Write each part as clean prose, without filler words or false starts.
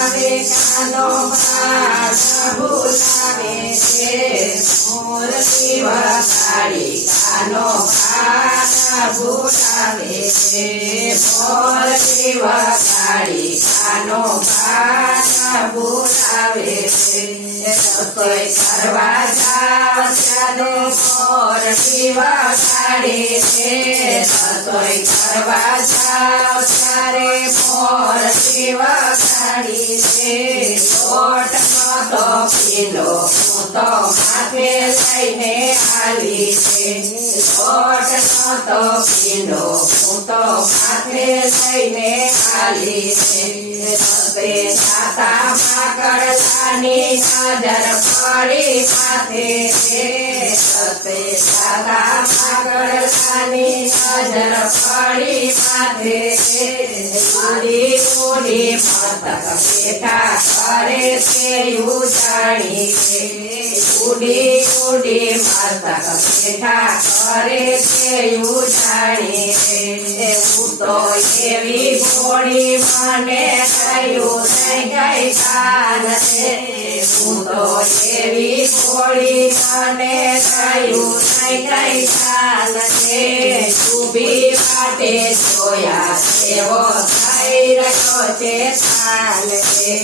આવે કાનો ભાગ ભૂલાવે છે મોરલી વગાડી કાનો ભાગ ભૂલાવે છે મોરલી વગાડી કાનો ભાગ ભૂલાવે છે રસોઈ કરવા જાવ ત્યારે મોરલી વગાડે છે રસોઈ કરવા જાવ ત્યારે મોરલી વગાડી છે લોટ નતો પીલો હું તો માથે લઈને આવી છે લોટ નતો પીલો હું તો માથે લઈને આવી છે રસ્તે જાતા માકડલાની નજર પડી માથે છે રસ્તે જાતા માકડલાની નજર પડી માથે છે ઉડી ઉડી મતક બેઠા કરે છે ઉજાણી છે ઉડી ઉડી મતક બેઠા કરે છે ઉજાણી છે હું તો એવી ભોળી મને કયું નહીં ગઈ કાન છે હું તો એવી ભોળી મને કયું નહીં ગઈ કાન છે ઊભી વાટે જોયા એવો થઈ રહ્યો છે કાન છે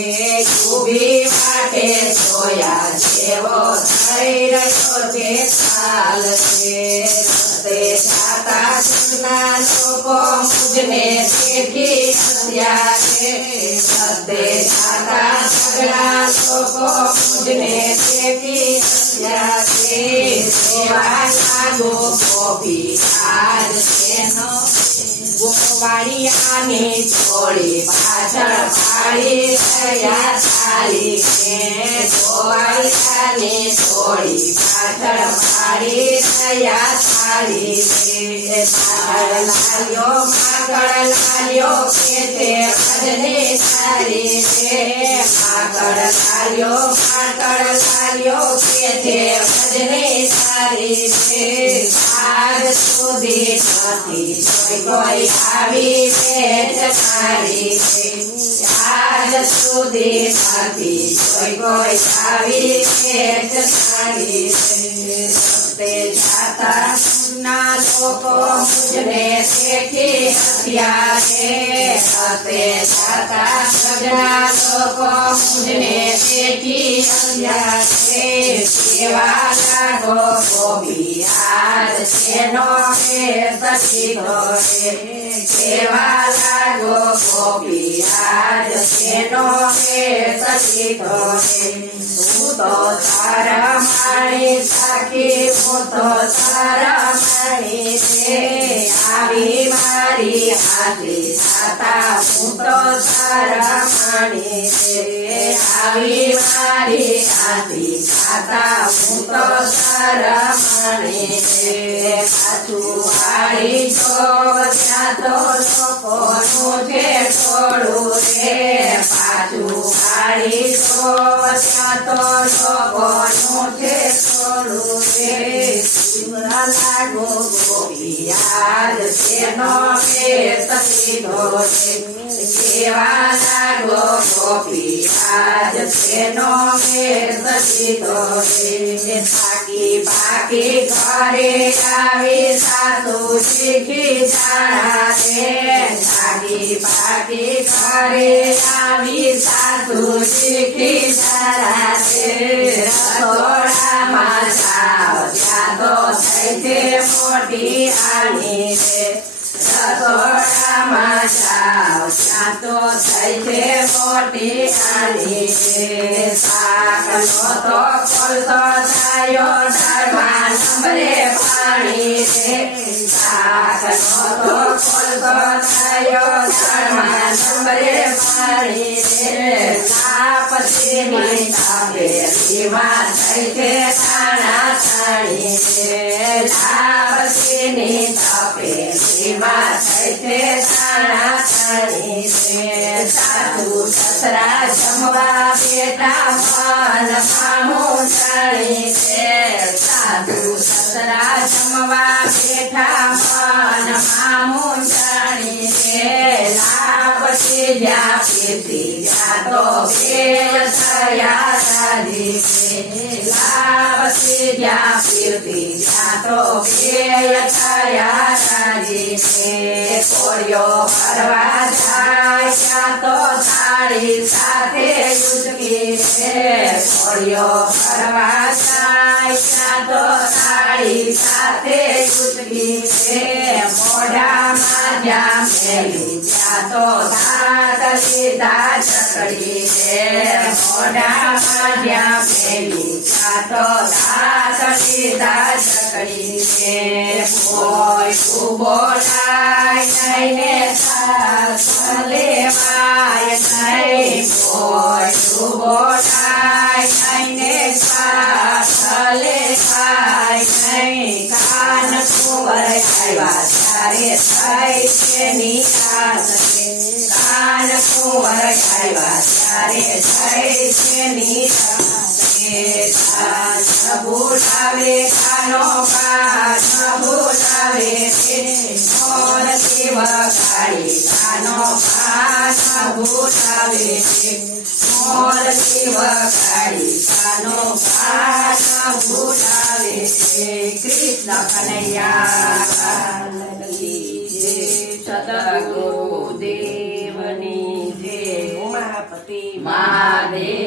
ઊભી વાટે જોયા એવો થઈ રહ્યો છે કાલ છે રસ્તે જાતા સુના લોકો મુજને દેખી હસ્યા છે રસ્તે જાતા સગડા લોકો મુજને દેખી હસ્યા છે સેવા લાગો ગોપી આજ તેનો ગોવાળિયાની છોડી પાછળ પાડી ગયા ચાલી છે ગોવાળિયાની છોડી પાછળ પાડી ગયા ચાલી છે માગડ લાલ્યો કે તે ભજને સારી છે માગડ લાલ્યો કે તે ભજને સારી છે આજ સુધી નથી કોઈ આવી ભેટ મારી છે આજ સુધી નથી કોઈ આવી ભેટ મારી છે રસ્તે જાતા સુના લોકો મુજને દેખી હસ્યા છે રસ્તે જાતા સગડા લોકો મુજને દેખી હસ્યા છે કેવા લાગો ગોપી આજ તેનો ભેટ સીધો છે કેવા લાગો ગોપી આજ તેનો ભેટ સીધો છે હું તો તારા માણી સાખી હું તો તારા માણી છે આવી મારી હાથી સાતા હું તો તારા માણી છે આવી મારી હાથી સાતા હું તો તારા માણી છે પાછું વાળી જો ત્યાં તો લોકોનું છે થોડું રે પાછું વાળી જો ત્યાં તો લોકોનું છે થોડું રે લાગો ગોપી આજ તેનો ભેટ સીધો છે કેવા લાગો ગોપી આજ તેનો ભેટ સીધો છે થાકી બાકી ઘરે આવી સાસુ શીખી જાણા છે થાકી બાકી ઘરે આવી સાસુ શીખી જાણા છે રસોડામાં જાવ ત્યાં તો થઈ છે મોટી આની છે રસોડામાં જાવ ત્યાં તો થઈ છે મોટી આની છે શાકનો તો કોલસો થયો ડાળમાં નંબરે પાણી છે શાકનો તો કોલસો થયો ડાળમાં નંબરે પાણી છે લાપસીની તપેલીમાં થઈ છે છાણા છાણી છે લાપસીની તપેલીમાં થઈ છે છાણા છાણી છે સાસુ સસરા જમવા બેઠા મન મામું જાણી છે સાસુ સસરા જમવા બેઠા મન મામું જાણી છે લાભ સીધ્યા પીરતી જ્યાં તો ભેળ થયા રાજી લાભ સીધ્યા પીરતી જ્યાં તો ભેળ થયા રાજી કોળિયો ફરવા જાય ત્યાં તો થાળી સાથે ઉચકી કોળિયો ફરવા જાય ત્યાં તો થાળી સાથે ઉચકી મોઢામાં જ્યાં મેલી ત્યાં તો દાંત લીધા ચકડી મોઢામાં જ્યાં મેલી ત્યાં તો દાંત લીધા ચકડી કોઈ તું બોલાય નહીં ને સાસ લેવાય નહીં કોઈ તું બોલાય નહીં ને સાસ લેવાય નહીં કાન કુંવર આવ્યા ત્યારે થઈ છે નિરાશ કાન કુંવર આવ્યા ત્યારે થઈ છે નિરાશ બોલાવે કાનો કાન બોલાવે મોર શિવકાળી કાનો કાન બોલાવે મોર શિવકાળી કાનો કાન બોલાવે કૃષ્ણ કનૈયા સદગુરુ દેવની જય ઉમાપતિ મહાદેવ